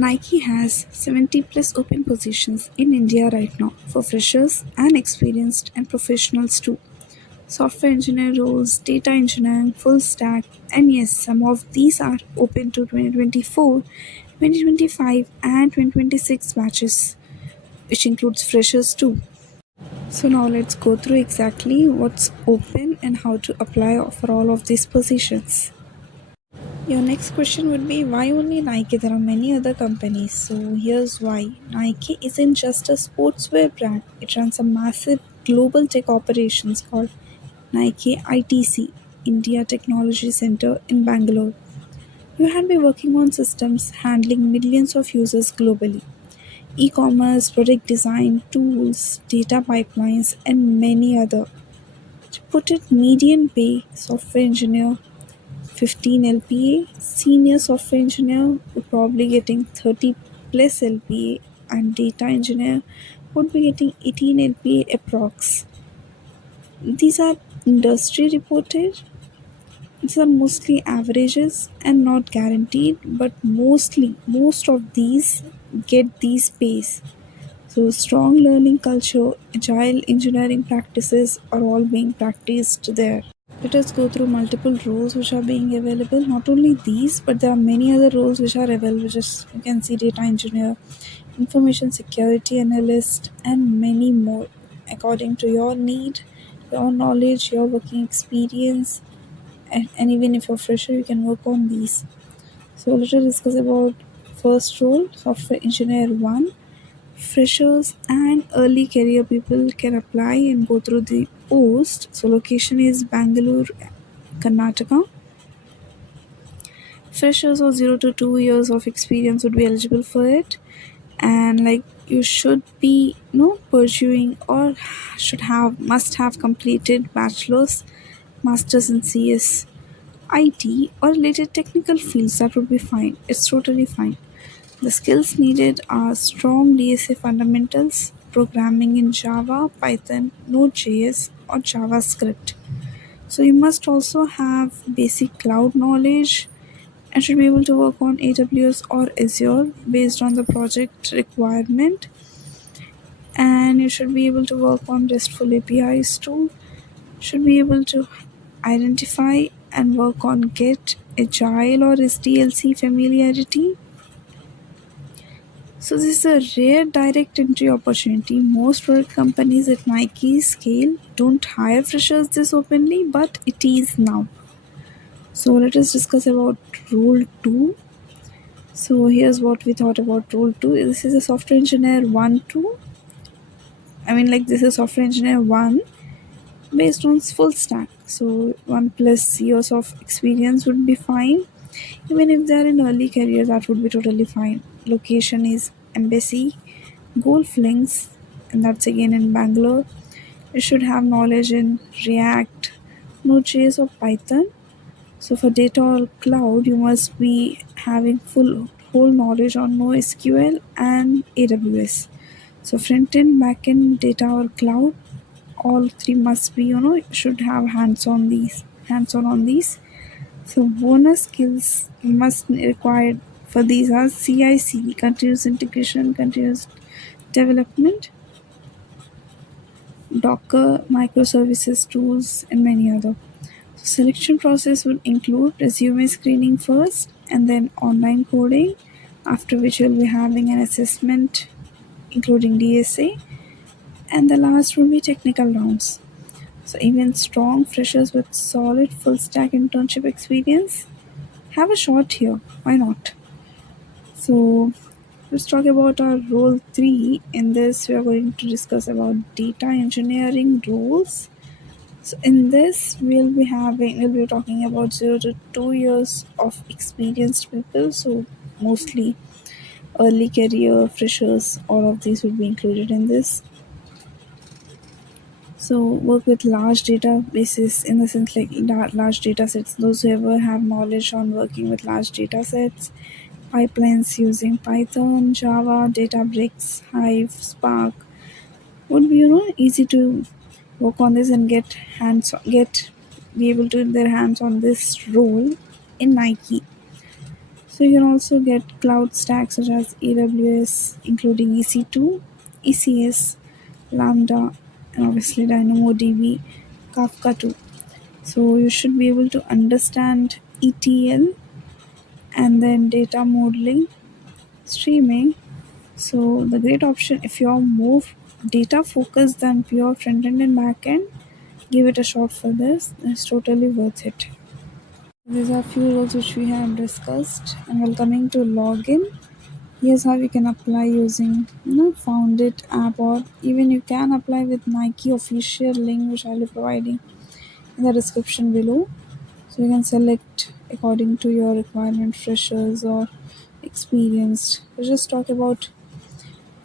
Nike has 70 plus open positions in India right now for freshers and experienced and professionals too. Software engineer roles, data engineering, full stack, and yes, some of these are open to 2024, 2025, and 2026 batches, which includes freshers too. So now let's go through exactly what's open and how to apply for all of these positions. Your next question would be why only Nike? There are many other companies. So here's why. Nike isn't just a sportswear brand. It runs a massive global tech operations called Nike ITC, India Technology Center in Bangalore. You have been working on systems handling millions of users globally. E-commerce, product design, tools, data pipelines, and many other. To put it, median pay software engineer 15 LPA, senior software engineer would probably getting 30 plus LPA, and data engineer would be getting 18 LPA approx. These are industry reported. These are mostly averages and not guaranteed, but most of these get these pays. So strong learning culture, agile engineering practices are all being practiced there. Let us go through multiple roles which are being available. Not only these, but there are many other roles which are available. Just you can see data engineer, information security analyst, and many more. According to your need, your knowledge, your working experience, and even if you're fresher, you can work on these. So let us discuss about first role, software engineer one. Freshers and early career people can apply and go through the post. So location is Bangalore, Karnataka. Freshers of 0 to 2 years of experience would be eligible for it, and like you should be pursuing or should have must have completed bachelor's, masters in CS, IT or related technical fields. That would be fine. It's totally fine. The skills needed are strong DSA fundamentals, programming in Java, Python, Node.js, or JavaScript. So you must also have basic cloud knowledge and should be able to work on AWS or Azure based on the project requirement. And you should be able to work on RESTful APIs too. Should be able to identify and work on Git, Agile, or SDLC familiarity. So this is a rare direct entry opportunity. Most product companies at Nike scale don't hire freshers this openly, but it is now. So let us discuss about role 2. So here's what we thought about role 2. This is a software engineer 1 2. This is software engineer 1 based on full stack. So 1 plus years of experience would be fine. Even if they're in early career, that would be totally fine. Location is Embassy, Golf Links, and that's again in Bangalore. You should have knowledge in React, Node.js, or Python. So for data or cloud, you must be having full whole knowledge on NoSQL and AWS. So front end, back end, data or cloud, all three must be should have hands on these. So bonus skills you must require for these are CI/CD, continuous integration, continuous development, Docker, microservices tools, and many other. So selection process would include resume screening first and then online coding, after which you'll be having an assessment including DSA, and the last will be technical rounds. So even strong freshers with solid full stack internship experience have a shot here. Why not? So let's talk about our role 3. In this, we are going to discuss about data engineering roles. So in this, we'll be talking about 0 to 2 years of experienced people. So mostly early career freshers, all of these will be included in this. So work with large databases in the sense like large data sets. Those who ever have knowledge on working with large data sets, pipelines using Python, Java, Databricks, Hive, Spark would be easy to work on this and be able to get their hands on this role in Nike. So you can also get cloud stacks such as AWS, including EC2, ECS, Lambda, and obviously DynamoDB, Kafka too. So you should be able to understand ETL and then data modeling, streaming. So the great option if you're more data focused than pure front end and back end, give it a shot for this. It's totally worth it. These are few roles which we have discussed. And while coming to login, here's how you can apply using Found It app, or even you can apply with Nike official link which I'll be providing in the description below. So you can select according to your requirement, freshers or experienced. We'll just talk about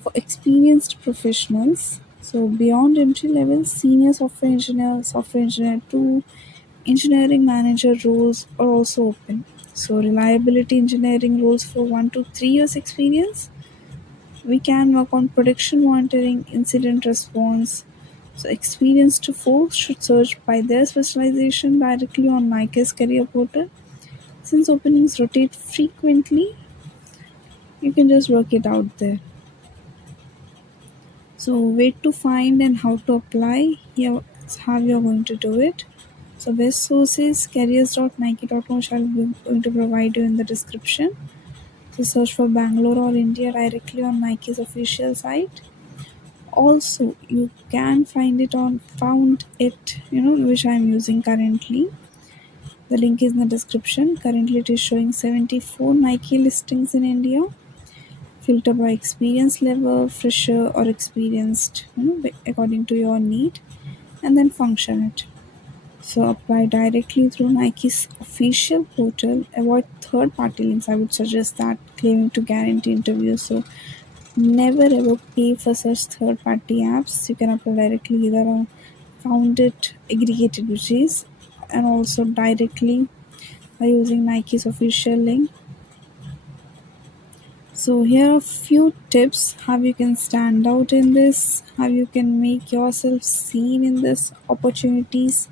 for experienced professionals. So beyond entry level, senior software engineer 2, engineering manager roles are also open. So reliability engineering roles for 1 to 3 years experience. We can work on production monitoring, incident response. So experienced folks should search by their specialization directly on Nike's career portal. Since openings rotate frequently, you can just work it out there. So where to find and how to apply, here is how you're going to do it. So best sources careers.nike.com shall be going to provide you in the description. So search for Bangalore or India directly on Nike's official site. Also, you can find it on Found It, which I'm using currently. The link is in the description. Currently, it is showing 74 Nike listings in India. Filter by experience level, fresher or experienced, according to your need, and then function it. So apply directly through Nike's official portal. Avoid third-party links. I would suggest that, claiming to guarantee interviews. So never ever pay for such third-party apps. You can apply directly either on Found It aggregated, which is, and also directly by using Nike's official link. So here are a few tips how you can stand out in this, how you can make yourself seen in this opportunities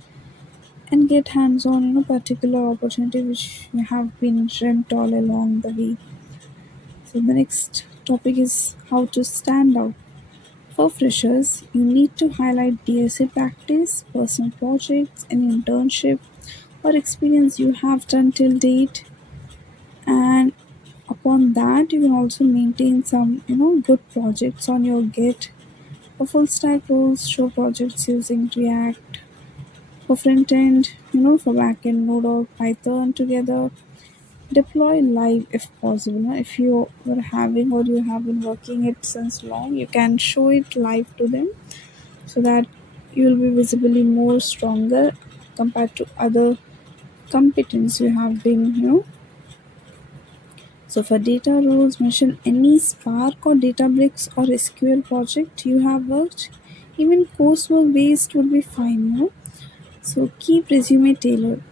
and get hands on particular opportunity which you have been dreamt all along the way. So the next topic is how to stand out. For freshers, you need to highlight DSA practice, personal projects, and internship or experience you have done till date, and upon that you can also maintain some good projects on your Git. For full stack roles, show projects using React. For front end, for back end, Node or Python together. Deploy live if possible. If you were having or you have been working it since long, you can show it live to them so that you will be visibly more stronger compared to other competence you have been. So for data roles, mention any Spark or Databricks or SQL project you have worked. Even coursework based would be fine. So keep resume tailored.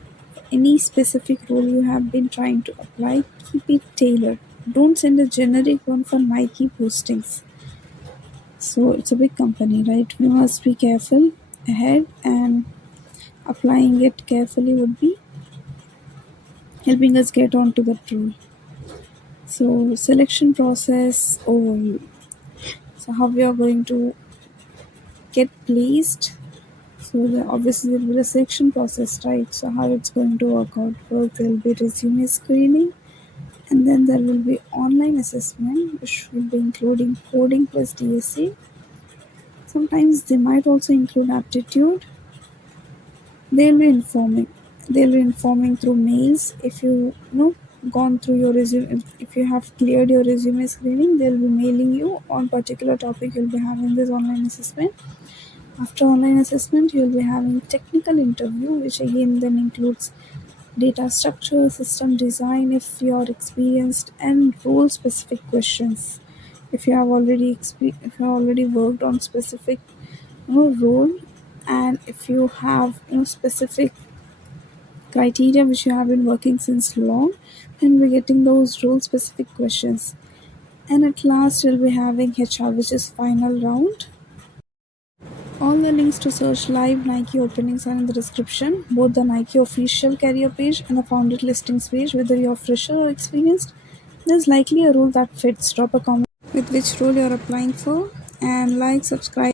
Any specific role you have been trying to apply, keep it tailored. Don't send a generic one for Nike postings. So it's a big company, right? We must be careful ahead, and applying it carefully would be helping us get onto the role. So selection process overview. So how we are going to get placed. So obviously there will be a selection process, right? So how it's going to work out? First there will be resume screening, and then there will be online assessment, which will be including coding plus DSA. Sometimes they might also include aptitude. They'll be informing. They'll be informing through mails. If you gone through your resume, if you have cleared your resume screening, they'll be mailing you on particular topic. You'll be having this online assessment. After online assessment, you'll be having technical interview, which again then includes data structure, system design if you are experienced, and role specific questions. If you have already if you have already worked on specific role, and if you have specific criteria which you have been working since long, then we're getting those role specific questions. And at last you'll be having HR, which is final round. All the links to search live Nike openings are in the description, both the Nike official career page and the founded listings page. Whether you're fresher or experienced, There's likely a role that fits. Drop a comment with which role you're applying for and like, subscribe.